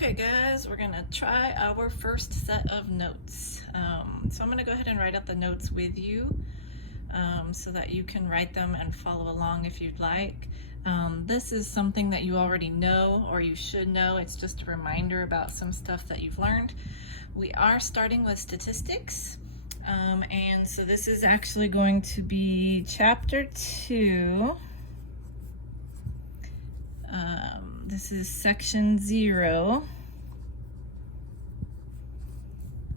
Okay guys, we're gonna try our first set of notes. So I'm gonna go ahead and write out the notes with you so that you can write them and follow along if you'd like. This is something that you already know or you should know. It's just a reminder about some stuff that you've learned. We are starting with statistics. And so this is actually going to be chapter 2. This is section 0,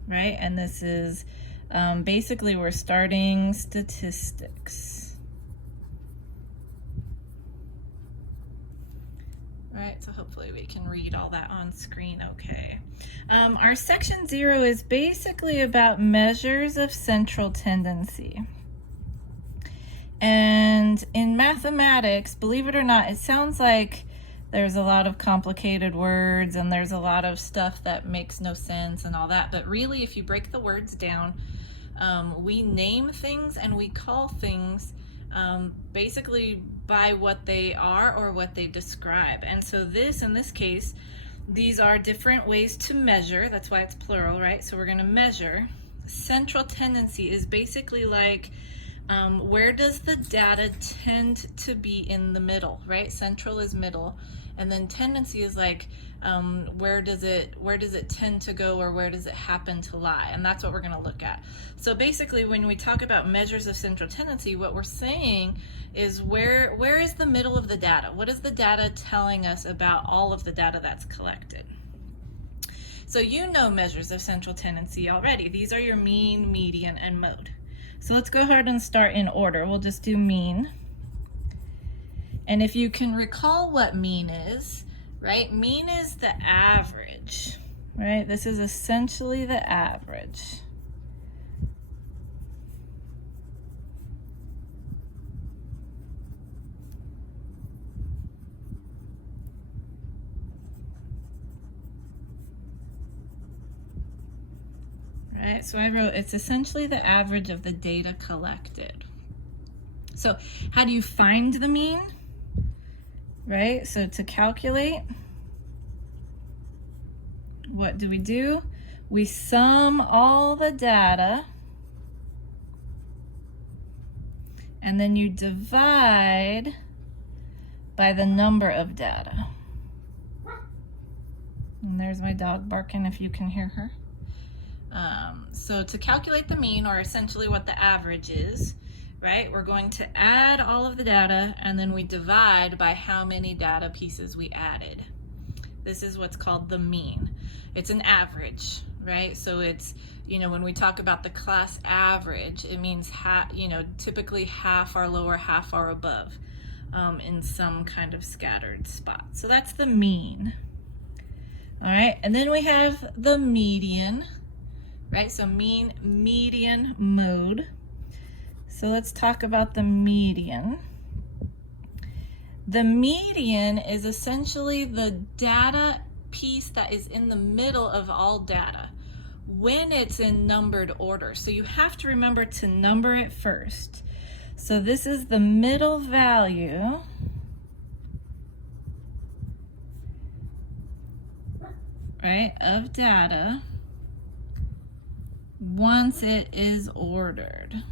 right? And this is basically we're starting statistics. Right, so hopefully we can read all that on screen okay. Our section 0 is basically about measures of central tendency. And in mathematics, believe it or not, it sounds like there's a lot of complicated words and there's a lot of stuff that makes no sense and all that. But really, if you break the words down, we name things and we call things basically by what they are or what they describe. And so in this case, these are different ways to measure. That's why it's plural, right? So we're going to measure. Central tendency is basically like where does the data tend to be in the middle, right? Central is middle, and then tendency is like where does it tend to go, or where does it happen to lie? And that's what we're going to look at. So basically, when we talk about measures of central tendency, what we're saying is where is the middle of the data? What is the data telling us about all of the data that's collected? So you know measures of central tendency already. These are your mean, median, and mode. So let's go ahead and start in order. We'll just do mean. And if you can recall what mean is, right? Mean is the average, right? This is essentially the average. Right, so I wrote it's essentially the average of the data collected. So how do you find the mean? Right, so to calculate, what do? We sum all the data and then you divide by the number of data. And there's my dog barking if you can hear her. So to calculate the mean, or essentially what the average is, right, we're going to add all of the data and then we divide by how many data pieces we added. This is what's called the mean. It's an average, right? So it's, when we talk about the class average, it means typically half are lower, half are above in some kind of scattered spot. So that's the mean. All right, and then we have the median. Right, so mean, median, mode. So let's talk about the median. The median is essentially the data piece that is in the middle of all data when it's in numbered order. So you have to remember to number it first. So this is the middle value. Right, of data once it is ordered.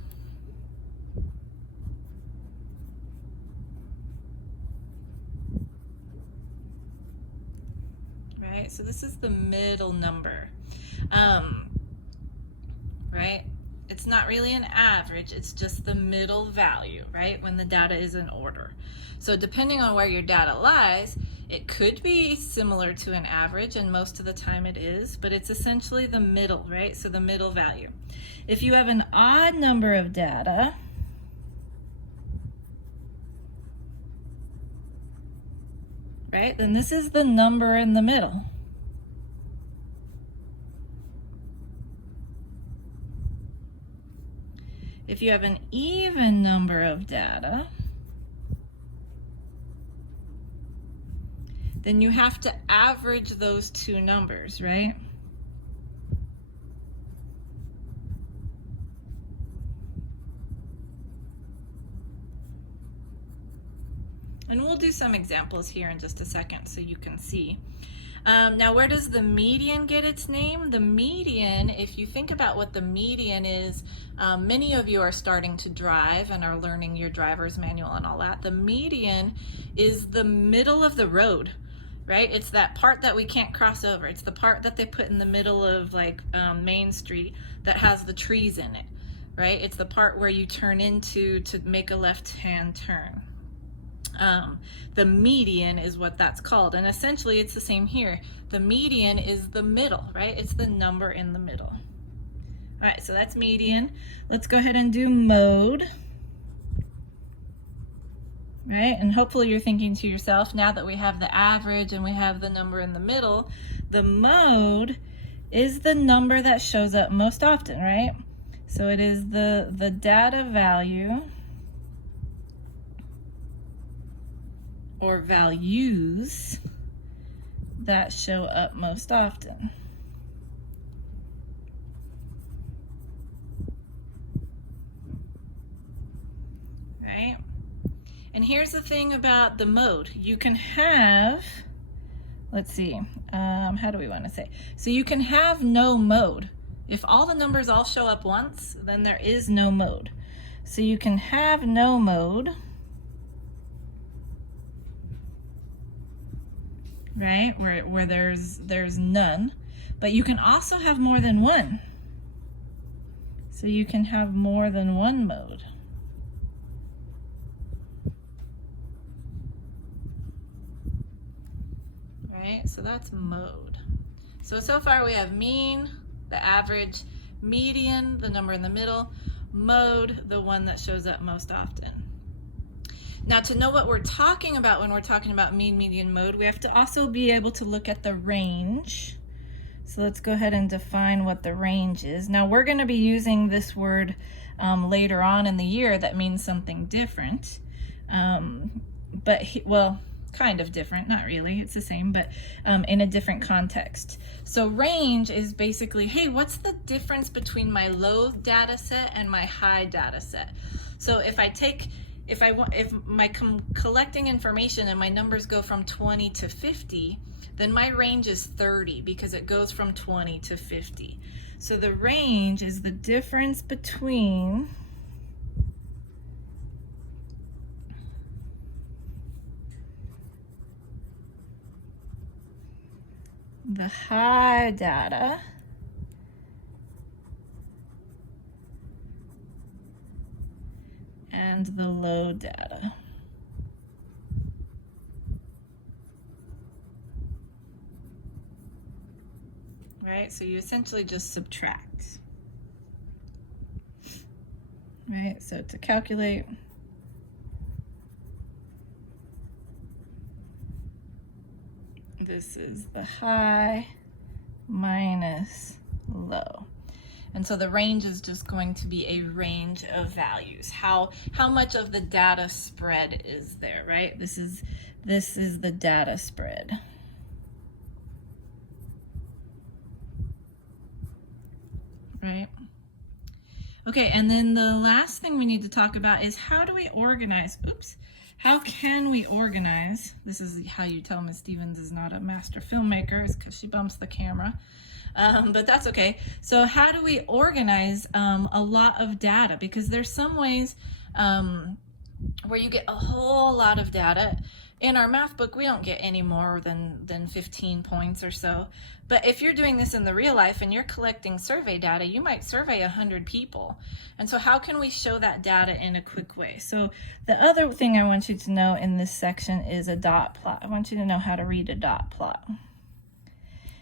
Right, so this is the middle number. Right, it's not really an average, it's just the middle value, right, when the data is in order. So depending on where your data lies, it could be similar to an average, and most of the time it is, but it's essentially the middle, right? So the middle value. If you have an odd number of data, right, then this is the number in the middle. If you have an even number of data, then you have to average those two numbers, right? And we'll do some examples here in just a second so you can see. Now, where does the median get its name? The median, if you think about what the median is, many of you are starting to drive and are learning your driver's manual and all that. The median is the middle of the road, right? It's that part that we can't cross over. It's the part that they put in the middle of like Main Street that has the trees in it, right? It's the part where you turn into to make a left-hand turn. The median is what that's called, and essentially it's the same here. The median is the middle, right? It's the number in the middle. All right, so that's median. Let's go ahead and do mode. Right, and hopefully you're thinking to yourself, now that we have the average and we have the number in the middle, the mode is the number that shows up most often, right? So it is the data value or values that show up most often. Right? And here's the thing about the mode. You can have, let's see, how do we want to say? So you can have no mode. If all the numbers all show up once, then there is no mode. So you can have no mode, right, where there's none, but you can also have more than one. So you can have more than one mode. Right, so that's mode. So far we have mean, the average, median, the number in the middle, mode, the one that shows up most often. Now, to know what we're talking about when we're talking about mean, median, mode, we have to also be able to look at the range. So let's go ahead and define what the range is. Now, we're going to be using this word later on in the year that means something different. Well, kind of different, not really, it's the same, but in a different context. So range is basically, hey, what's the difference between my low data set and my high data set? So if my collecting information and my numbers go from 20 to 50, then my range is 30 because it goes from 20 to 50. So the range is the difference between the high data and the low data. Right, so you essentially just subtract. Right, so to calculate, this is the high minus low. And so the range is just going to be a range of values. How much of the data spread is there, right? This is the data spread. Right? Okay, and then the last thing we need to talk about is how do we organize? Oops. How can we organize? This is how you tell Miss Stevens is not a master filmmaker, is because she bumps the camera. But that's okay. So how do we organize a lot of data? Because there's some ways where you get a whole lot of data. In our math book, we don't get any more than 15 points or so. But if you're doing this in the real life and you're collecting survey data, you might survey 100 people. And so how can we show that data in a quick way? So the other thing I want you to know in this section is a dot plot. I want you to know how to read a dot plot.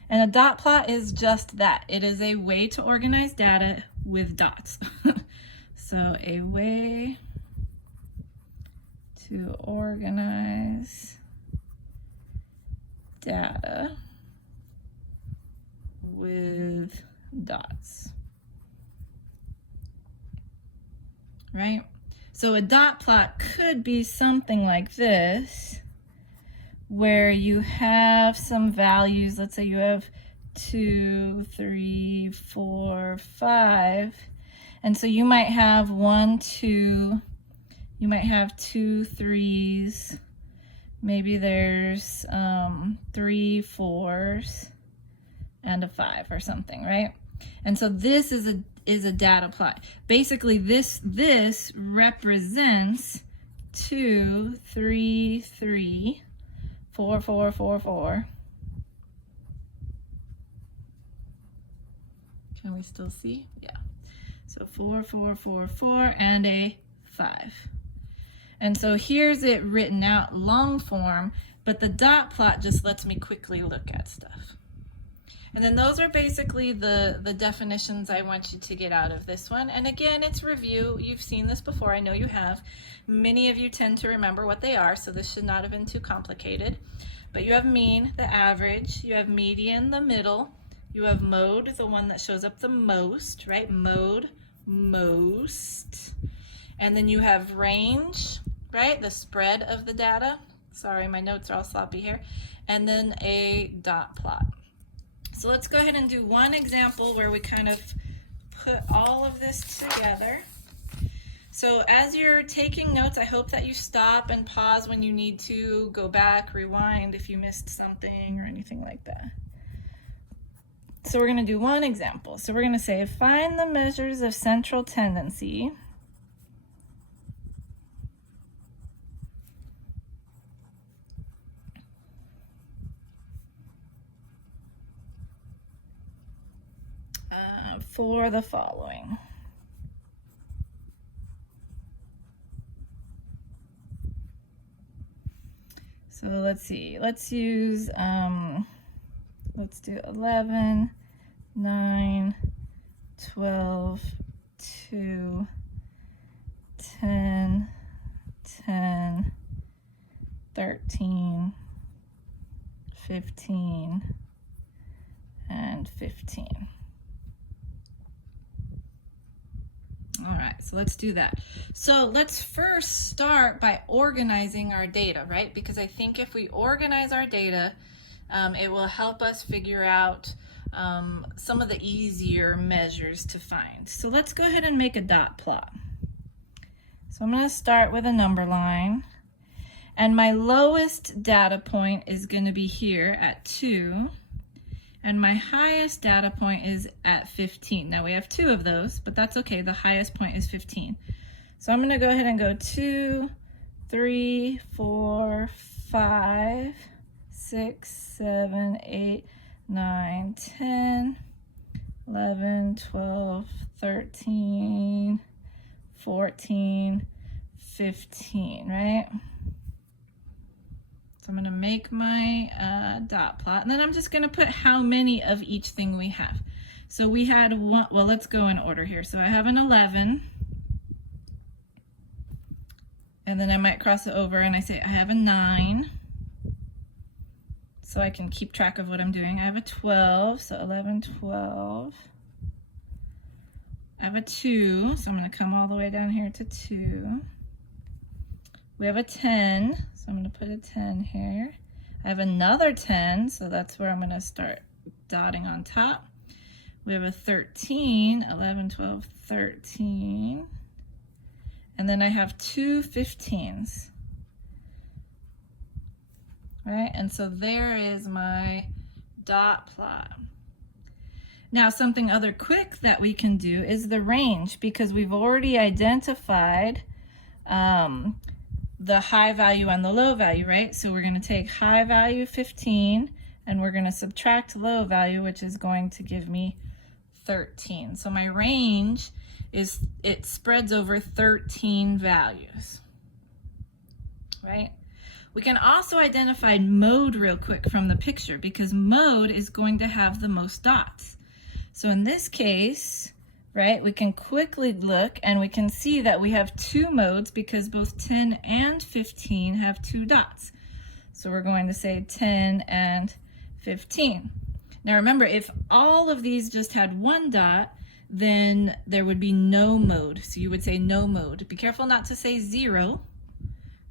And a dot plot is just that. It is a way to organize data with dots. So a way to organize data with dots, right? So a dot plot could be something like this, where you have some values. Let's say you have 2, 3, 4, 5, and so you might have 1, 2, you might have 2 3s, maybe there's 3 4s and a 5 or something, right? And so this is a data plot. Basically this represents 2 3 3 4 4 4 4. Can we still see? Yeah. So 4 4 4 4 and a 5. And so here's it written out long form, but the dot plot just lets me quickly look at stuff. And then those are basically the definitions I want you to get out of this one. And again, it's review. You've seen this before. I know you have. Many of you tend to remember what they are, so this should not have been too complicated. But you have mean, the average. You have median, the middle. You have mode, the one that shows up the most, right? Mode, most. And then you have range, right? The spread of the data. Sorry, my notes are all sloppy here. And then a dot plot. So let's go ahead and do one example where we kind of put all of this together. So as you're taking notes, I hope that you stop and pause when you need to, go back, rewind if you missed something or anything like that. So we're going to do one example. So we're going to say, find the measures of central tendency for the following. So let's see, let's use, let's do 11, 9, 12, 2, 10, 10, 13, 15, and 15. All right, so let's do that. So let's first start by organizing our data, right? Because I think if we organize our data, it will help us figure out some of the easier measures to find. So let's go ahead and make a dot plot. So I'm going to start with a number line, and my lowest data point is going to be here at 2. And my highest data point is at 15. Now we have 2 of those, but that's okay. The highest point is 15. So I'm going to go ahead and go 2, 3, 4, 5, 6, 7, 8, 9, 10, 11, 12, 13, 14, 15, right? So I'm going to make my dot plot, and then I'm just going to put how many of each thing we have. So we had one, well, let's go in order here. So I have an 11, and then I might cross it over and I say I have a 9, so I can keep track of what I'm doing. I have a 12, so 11, 12. I have a 2, so I'm going to come all the way down here to 2. We have a 10, so I'm going to put a 10 here. I have another 10, so that's where I'm going to start dotting on top. We have a 13, 11, 12, 13. And then I have 2 15s. Right, and so there is my dot plot. Now something other quick that we can do is the range, because we've already identified the high value and the low value, right? So we're going to take high value 15 and we're going to subtract low value, which is going to give me 13. So my range is, it spreads over 13 values, right? We can also identify mode real quick from the picture, because mode is going to have the most dots. So in this case, right, we can quickly look and we can see that we have 2 modes, because both 10 and 15 have 2 dots. So we're going to say 10 and 15. Now remember, if all of these just had 1 dot, then there would be no mode. So you would say no mode. Be careful not to say 0,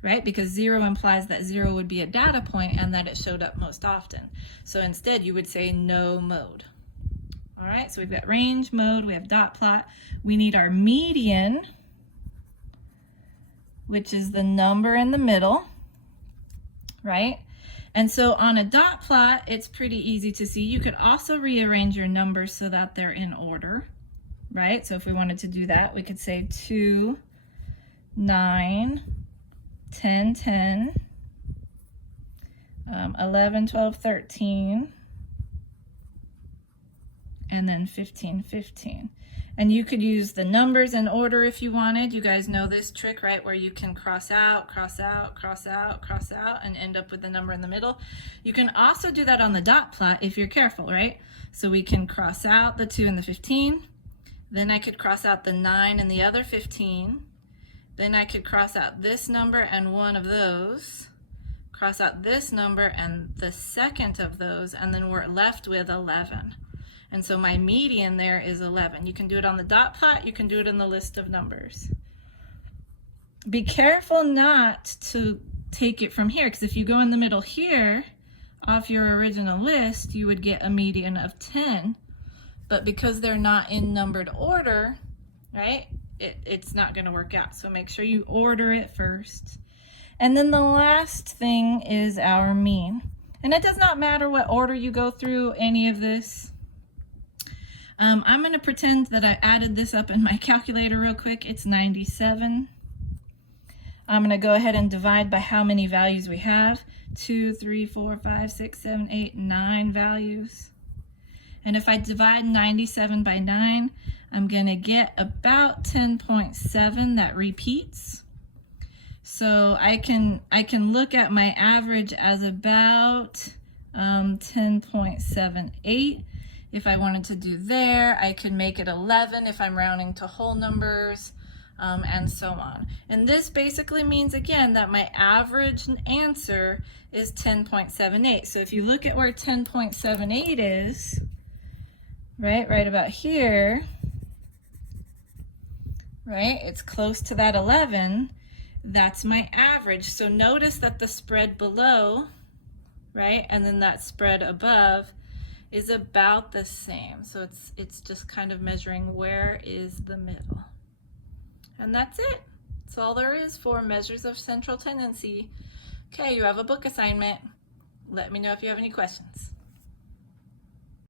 right? Because 0 implies that 0 would be a data point and that it showed up most often. So instead you would say no mode. All right, so we've got range, mode, we have dot plot. We need our median, which is the number in the middle, right? And so on a dot plot, it's pretty easy to see. You could also rearrange your numbers so that they're in order, right? So if we wanted to do that, we could say 2, 9, 10, 10, 11, 12, 13, and then 15, 15. And you could use the numbers in order if you wanted. You guys know this trick, right? Where you can cross out, cross out, cross out, cross out, and end up with the number in the middle. You can also do that on the dot plot if you're careful, right? So we can cross out the 2 and the 15. Then I could cross out the 9 and the other 15. Then I could cross out this number and one of those. Cross out this number and the second of those, and then we're left with 11. And so my median there is 11. You can do it on the dot plot, you can do it in the list of numbers. Be careful not to take it from here, because if you go in the middle here, off your original list, you would get a median of 10. But because they're not in numbered order, right, it's not going to work out. So make sure you order it first. And then the last thing is our mean. And it does not matter what order you go through any of this. I'm going to pretend that I added this up in my calculator real quick. It's 97. I'm going to go ahead and divide by how many values we have. 2, 3, 4, 5, 6, 7, 8, 9 values. And if I divide 97 by 9, I'm going to get about 10.7 that repeats. So I can look at my average as about 10.78. If I wanted to do there, I could make it 11 if I'm rounding to whole numbers, and so on. And this basically means, again, that my average answer is 10.78. So if you look at where 10.78 is, right about here, right, it's close to that 11. That's my average. So notice that the spread below, right, and then that spread above is about the same. So it's just kind of measuring where is the middle. And that's it. That's all there is for measures of central tendency. Okay, you have a book assignment. Let me know if you have any questions.